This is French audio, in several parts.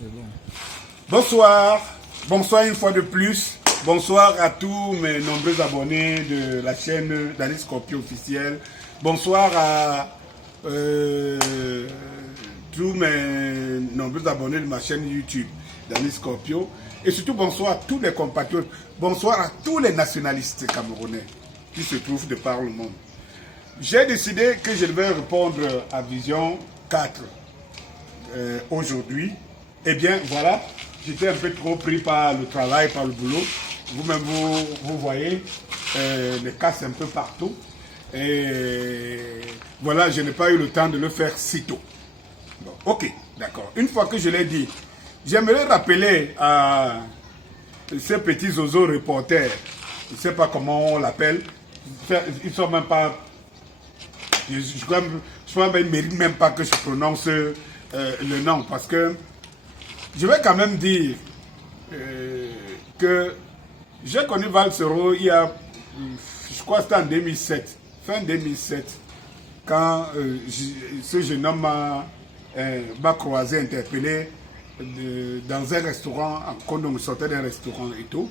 Bon. Bonsoir, bonsoir une fois de plus. Bonsoir à tous mes nombreux abonnés de la chaîne Danny Scorpio officielle. Bonsoir à tous mes nombreux abonnés de ma chaîne YouTube Danny Scorpio. Et surtout bonsoir à tous les compatriotes. Bonsoir à tous les nationalistes camerounais qui se trouvent de par le monde. J'ai décidé que je vais répondre à Vision 4 aujourd'hui. Eh bien, voilà, j'étais un peu trop pris par le travail, par le boulot. Vous-même, vous voyez les casses un peu partout. Et voilà, je n'ai pas eu le temps de le faire si tôt. Bon, ok, d'accord. Une fois que je l'ai dit, j'aimerais rappeler à ces petits oiseaux reporters, je ne sais pas comment on l'appelle, ils ne sont même pas... Je crois qu'ils ne méritent même pas que je prononce le nom, parce que je vais quand même dire que j'ai connu Valsero il y a, je crois que c'était en 2007, fin 2007, quand ce jeune homme m'a croisé, interpellé dans un restaurant, quand on sortait d'un restaurant et tout.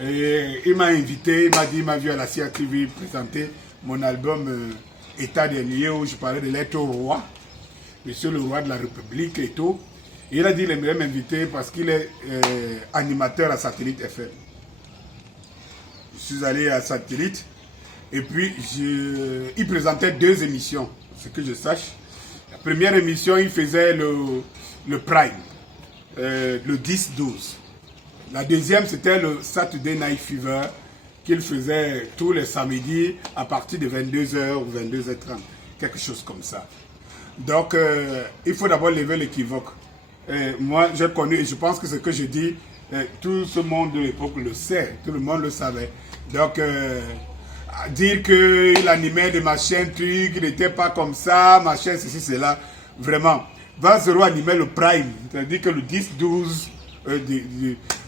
Et il m'a invité, il m'a dit, il m'a vu à la CIA TV présenter mon album État des lieux où je parlais de l'être au roi, monsieur le roi de la République et tout. Et il a dit qu'il aimerait m'inviter parce qu'il est animateur à Satellite FM. Je suis allé à Satellite et puis il présentait deux émissions, ce que je sache. La première émission, il faisait le Prime, le 10-12. La deuxième, c'était le Saturday Night Fever qu'il faisait tous les samedis à partir de 22h ou 22h30, quelque chose comme ça. Donc, il faut d'abord lever l'équivoque. Moi, j'ai connu, et je pense que ce que je dis, tout ce monde de l'époque le sait, tout le monde le savait. Donc, dire qu'il animait de ma chaîne, truc, il n'était pas comme ça, ma chaîne, ceci, cela, vraiment. Valsero animait le Prime, c'est-à-dire que le 10-12,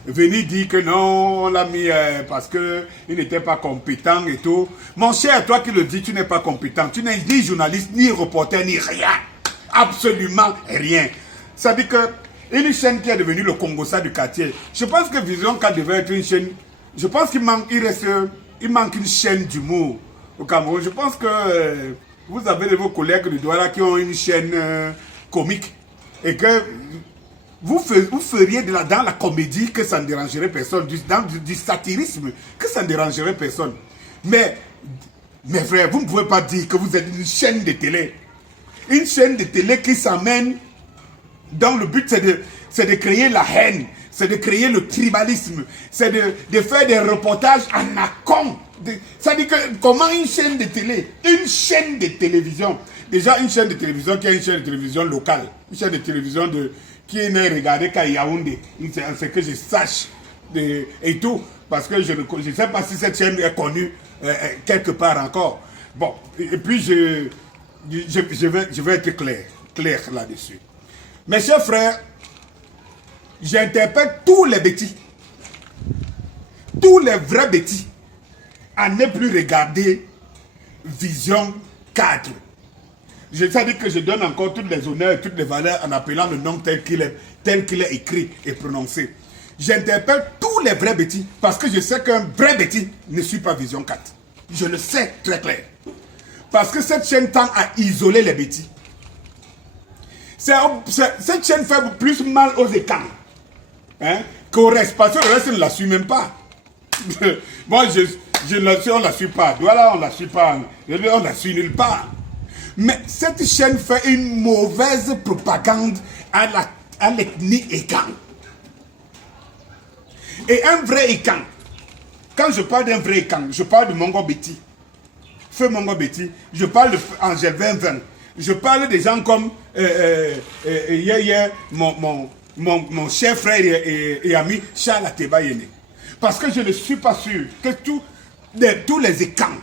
venir dire que non, on l'a mis parce qu'il n'était pas compétent et tout. Mon cher, toi qui le dis, tu n'es pas compétent. Tu n'es ni journaliste, ni reporter, ni rien. Absolument rien. Ça veut dire qu'une chaîne qui est devenue le Congossa du quartier, je pense que Vision 4 devait être une chaîne, je pense qu'il manque une chaîne d'humour au Cameroun. Je pense que vous avez vos collègues de Douala qui ont une chaîne comique et que vous feriez dans la comédie que ça ne dérangerait personne, du satirisme que ça ne dérangerait personne. Mais frère, vous ne pouvez pas dire que vous êtes une chaîne de télé. Une chaîne de télé qui s'amène dans le but, c'est de créer la haine, c'est de créer le tribalisme, c'est de faire des reportages anacons. Ça dit que comment une chaîne de télé, une chaîne de télévision, déjà une chaîne de télévision qui est une chaîne de télévision locale, une chaîne de télévision qui n'est regardée qu'à Yaoundé, c'est que je sache et tout, parce que je ne sais pas si cette chaîne est connue quelque part encore. Bon, et puis je vais être clair là-dessus. Mes chers frères, j'interpelle tous les bêtis, tous les vrais bêtis, à ne plus regarder Vision 4. Je sais dire que je donne encore tous les honneurs et toutes les valeurs en appelant le nom tel qu'il est écrit et prononcé. J'interpelle tous les vrais bêtis parce que je sais qu'un vrai bêtis ne suit pas Vision 4. Je le sais très clair. Parce que cette chaîne tend à isoler les bêtis. Cette chaîne fait plus mal aux écrans qu'au reste. Parce que le reste ne la suit même pas. Moi, on ne la suit pas. Voilà, on ne la suit pas. On ne la suit nulle part. Mais cette chaîne fait une mauvaise propagande à l'ethnie Ekan. Et un vrai Ekan, quand je parle d'un vrai Ekan, je parle de Mongo Betty. Feu Mongo Betty. Je parle de Angèle 2020. Je parle des gens comme mon cher frère et ami Charles Ateba Yene. Parce que je ne suis pas sûr que tous les Ekans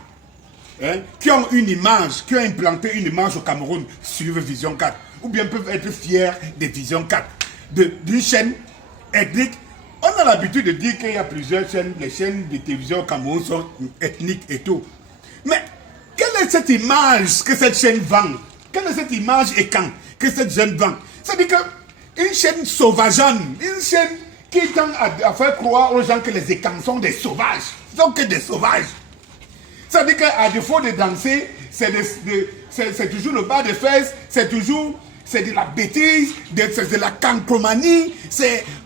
qui ont une image, qui ont implanté une image au Cameroun suivent Vision 4. Ou bien peuvent être fiers de Vision 4. D'une chaîne ethnique. On a l'habitude de dire qu'il y a plusieurs chaînes. Les chaînes de télévision au Cameroun sont ethniques et tout. Mais quelle est cette image que cette chaîne vend? Quelle est cette image et quand que cette jeune vend? Ça veut dire une chaîne sauvageonne, une chaîne qui tend à faire croire aux gens que les Ekans sont des sauvages. Ils sont que des sauvages. Ça veut dire qu'à défaut de danser, c'est toujours le bas de fesses, c'est de la bêtise, c'est de la cancromanie.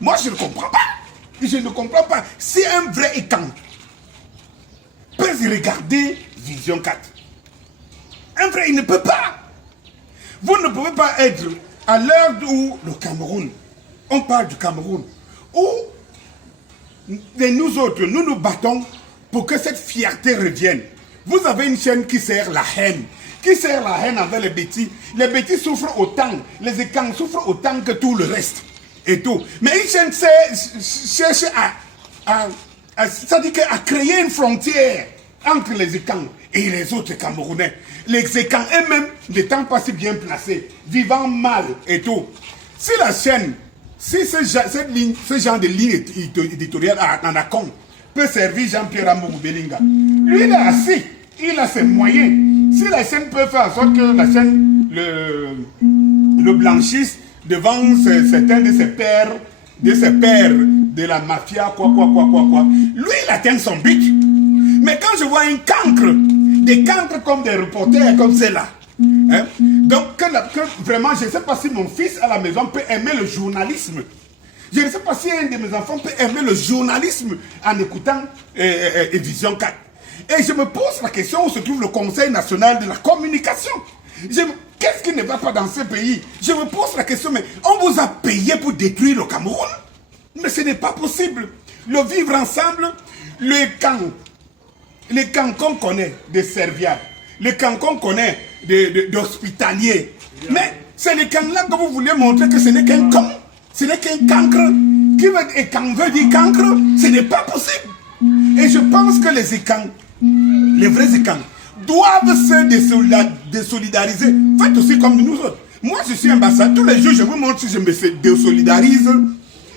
Moi, je ne comprends pas. Je ne comprends pas. Si un vrai Ekan peut regarder Vision 4, un vrai, il ne peut pas. Vous ne pouvez pas être à l'heure où le Cameroun, on parle du Cameroun, où nous autres, nous nous battons pour que cette fierté revienne. Vous avez une chaîne qui sert la haine. Qui sert la haine envers les bêtis. Les bêtis souffrent autant, les Ekans souffrent autant que tout le reste. Et tout. Mais une chaîne cherche à créer une frontière entre les Ekans et les autres Camerounais. Les Ekans eux-mêmes n'étant pas si bien placés, vivant mal et tout. Si la chaîne, si ce genre de ligne éditoriale en Akon peut servir Jean-Pierre Amourou Belinga, lui il est assis, il a ses moyens. Si la chaîne peut faire en sorte que la chaîne le blanchisse devant certains de ses pères de la mafia, lui il atteint son but. Mais quand je vois un cancre, des cancres comme des reporters comme ceux-là, hein, donc vraiment je ne sais pas si mon fils à la maison peut aimer le journalisme. Je ne sais pas si un de mes enfants peut aimer le journalisme en écoutant Vision 4. Et je me pose la question où se trouve le Conseil national de la communication. Qu'est-ce qui ne va pas dans ce pays? Je me pose la question, mais on vous a payé pour détruire le Cameroun? Mais ce n'est pas possible. Le vivre ensemble, les camps qu'on connaît de serviables, les camps qu'on connaît d'hospitaliers. Mais c'est les camps-là que vous voulez montrer que ce n'est qu'un camp. Ce n'est qu'un cancre. Et quand on veut dire cancre, ce n'est pas possible. Et je pense que les Ekans, les vrais Ekans, doivent se désolidariser. Faites aussi comme nous autres. Moi, je suis un Bassa. Tous les jours, je vous montre si je me désolidarise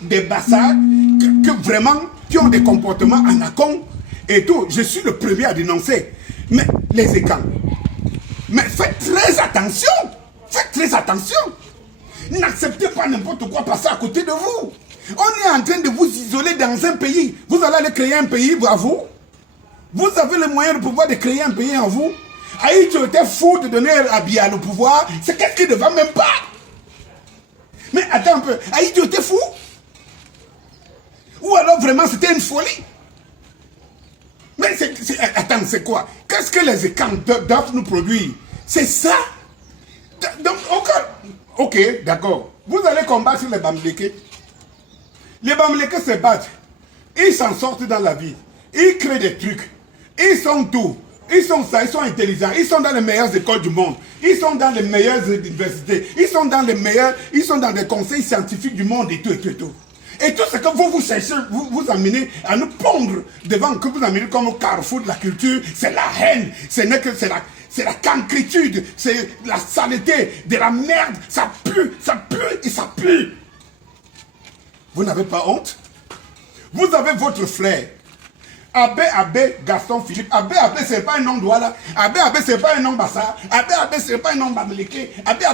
des Bassas vraiment, qui ont des comportements en Akon et tout. Je suis le premier à dénoncer. Mais les Ekans, mais faites très attention. Faites très attention. N'acceptez pas n'importe quoi passer à côté de vous. On est en train de vous isoler dans un pays. Vous allez aller créer un pays à vous. Vous avez le moyen de pouvoir de créer un pays en vous. Haïti était fou de donner à Biya le pouvoir. C'est qu'est-ce qui ne va même pas. Mais attends un peu. Haïti était fou. Ou alors vraiment c'était une folie. Mais attends, c'est quoi? Qu'est-ce que les Ekans doivent nous produire? C'est ça. Donc, ok, d'accord. Vous allez combattre les Bamileke. Les Bamileke se battent. Ils s'en sortent dans la vie. Ils créent des trucs. Ils sont tout. Ils sont ça, ils sont intelligents. Ils sont dans les meilleures écoles du monde. Ils sont dans les meilleures universités. Ils sont dans des conseils scientifiques du monde et tout, et tout, et tout. Et tout ce que vous cherchez, vous amenez à nous pondre devant, que vous amenez comme au carrefour de la culture, c'est la haine. C'est la cancritude, c'est la saleté, de la merde. Ça pue et ça pue. Vous n'avez pas honte? Vous avez votre frère. Abbé Gaston Philippe. Abbé, c'est pas un nom Douala. Abbé, c'est pas un nom Bassa. Abbé, c'est pas un nom Bamileke. Abbé.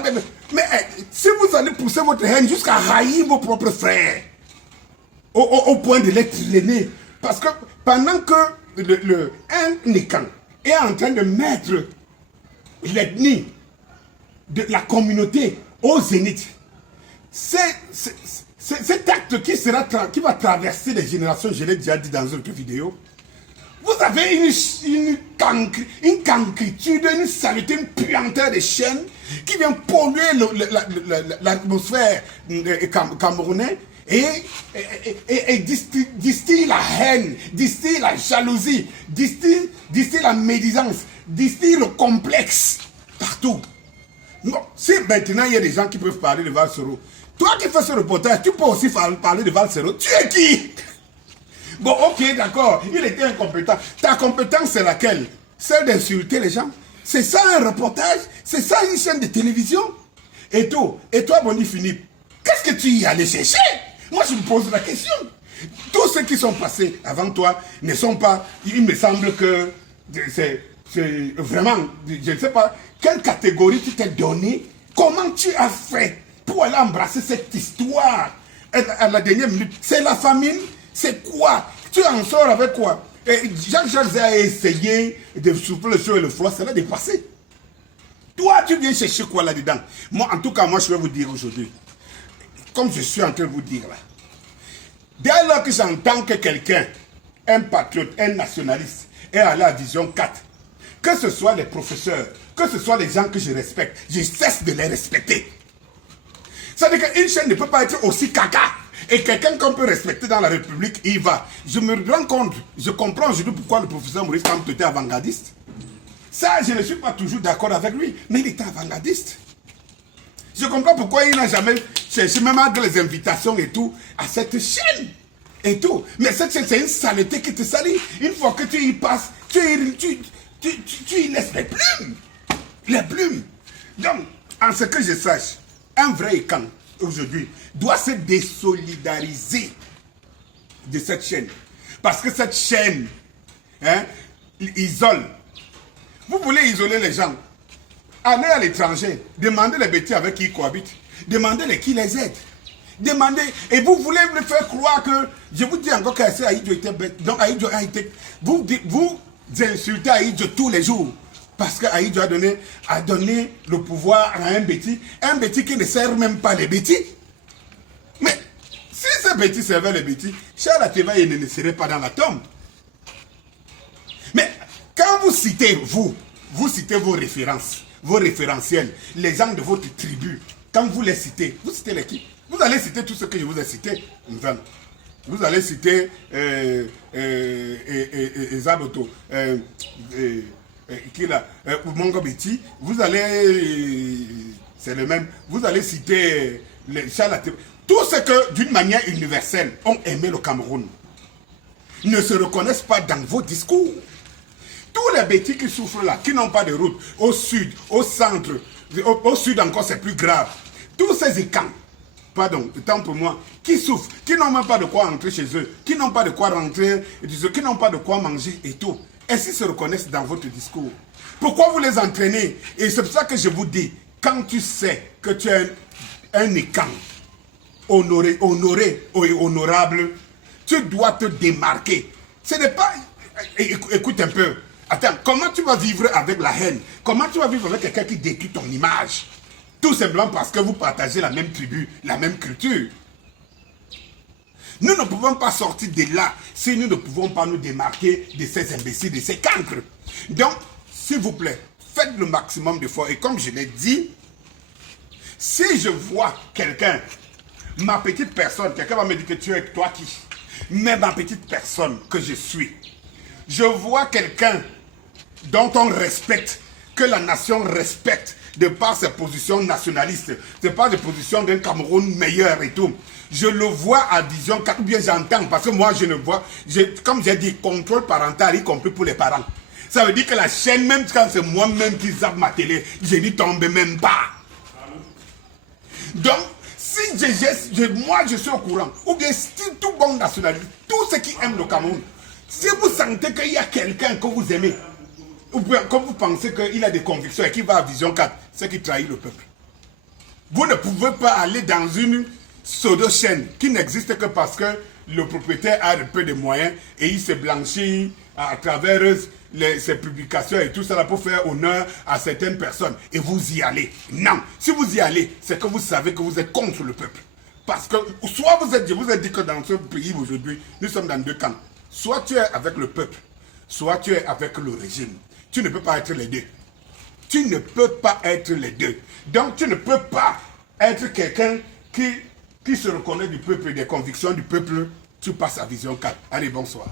Mais si vous allez pousser votre haine jusqu'à haïr vos propres frères, au point de l'être l'aîné, parce que pendant que un Ekan est en train de mettre l'ethnie de la communauté au zénith, cet acte qui va traverser les générations, je l'ai déjà dit dans une autre vidéo, vous avez une cancritude, une saleté, une puanteur de chaîne qui vient polluer l'atmosphère camerounaise et distille la haine, distille la jalousie, distille la médisance, distille le complexe partout. Non, si maintenant il y a des gens qui peuvent parler de Valsero, toi qui fais ce reportage, tu peux aussi parler de Valsero. Tu es qui? Bon, ok, d'accord, il était incompétent. Ta compétence, c'est laquelle? Celle d'insulter les gens? C'est ça un reportage? C'est ça une chaîne de télévision? Et toi, Boni Philippe, qu'est-ce que tu y allais chercher? Moi, je me pose la question. Tous ceux qui sont passés avant toi ne sont pas... Il me semble que c'est vraiment... Je ne sais pas quelle catégorie tu t'es donné. Comment tu as fait pour aller embrasser cette histoire à la dernière minute. C'est la famine, c'est quoi? Tu en sors avec quoi? Jacques a essayé de souffler le chaud et le froid, ça l'a dépassé. Toi, tu viens chercher quoi là-dedans? Moi, en tout cas, moi, je vais vous dire aujourd'hui, comme je suis en train de vous dire là, dès lors que j'entends que quelqu'un, un patriote, un nationaliste, est allé à Vision 4, que ce soit les professeurs, que ce soit les gens que je respecte, je cesse de les respecter. Ça veut dire qu'une chaîne ne peut pas être aussi caca. Et quelqu'un qu'on peut respecter dans la République, il va. Je me rends compte, je comprends aujourd'hui pourquoi le professeur Maurice Kamto était avant-gardiste. Ça, je ne suis pas toujours d'accord avec lui, mais il était avant-gardiste. Je comprends pourquoi il n'a jamais cherché, même avec les invitations et tout, à cette chaîne. Et tout. Mais cette chaîne, c'est une saleté qui te salit. Une fois que tu y passes, tu y laisses les plumes. Les plumes. Donc, en ce que je sache, un vrai camp, aujourd'hui, doit se désolidariser de cette chaîne. Parce que cette chaîne, isole. Vous voulez isoler les gens. Allez à l'étranger, demandez les bêtises avec qui ils cohabitent. Demandez-les qui les aide. Demandez. Et vous voulez me faire croire que, je vous dis encore qu'Aïdjo était bête. Donc Aïdjo a été, vous insultez Aïdjo tous les jours. Parce qu'Aïdjo a donné le pouvoir à un bêtis qui ne sert même pas les bêtis. Mais si ce bêtis servait les bêtis, Charles Ateba ne serait pas dans la tombe. Mais quand vous citez, vous citez vos références, vos référentiels, les gens de votre tribu, quand vous les citez les qui? Vous allez citer tout ce que je vous ai cité. Vous allez citer Zaboto, Mongobeti, vous allez, c'est le même, vous allez citer les Charles Ateba. Tout ce que, d'une manière universelle, ont aimé le Cameroun, ne se reconnaissent pas dans vos discours. Tous les bêtis qui souffrent là, qui n'ont pas de route, au sud, au centre, au sud encore c'est plus grave. Tous ces écans, pardon, tant pour moi, qui souffrent, qui n'ont même pas de quoi rentrer chez eux, qui n'ont pas de quoi rentrer, qui n'ont pas de quoi manger et tout. Est-ce qu'ils se reconnaissent dans votre discours? Pourquoi vous les entraînez? Et c'est pour ça que je vous dis, quand tu sais que tu es un écan, honoré et honorable, tu dois te démarquer. Ce n'est pas... Écoute un peu. Attends, comment tu vas vivre avec la haine? Comment tu vas vivre avec quelqu'un qui détruit ton image? Tout simplement parce que vous partagez la même tribu, la même culture. Nous ne pouvons pas sortir de là si nous ne pouvons pas nous démarquer de ces imbéciles, de ces cancres. Donc, s'il vous plaît, faites le maximum d'efforts. Et comme je l'ai dit, si je vois quelqu'un, ma petite personne, quelqu'un va me dire que tu es toi qui? Mais ma petite personne que je suis, je vois quelqu'un dont on respecte, que la nation respecte, de par ses positions nationalistes, de par ses positions d'un Cameroun meilleur et tout. Je le vois à Vision 4, ou bien j'entends, parce que moi je ne vois, comme j'ai dit, contrôle parental, y compris pour les parents. Ça veut dire que la chaîne, même quand c'est moi-même qui zappe ma télé, je n'y tombe même pas. Donc, si moi je suis au courant, ou bien si tout bon nationaliste, tous ceux qui aiment le Cameroun, si vous sentez qu'il y a quelqu'un que vous aimez, ou bien comme vous pensez qu'il a des convictions et qu'il va à Vision 4, c'est qu'il trahit le peuple. Vous ne pouvez pas aller dans une pseudo-chaîne qui n'existe que parce que le propriétaire a un peu de moyens et il se blanchit à travers ses publications et tout ça pour faire honneur à certaines personnes. Et vous y allez. Non, si vous y allez, c'est que vous savez que vous êtes contre le peuple. Parce que soit je vous ai dit que dans ce pays aujourd'hui, nous sommes dans deux camps. Soit tu es avec le peuple, soit tu es avec le régime. Tu ne peux pas être les deux. Tu ne peux pas être les deux. Donc tu ne peux pas être quelqu'un qui se reconnaît du peuple et des convictions du peuple. Tu passes à Vision 4. Allez, bonsoir.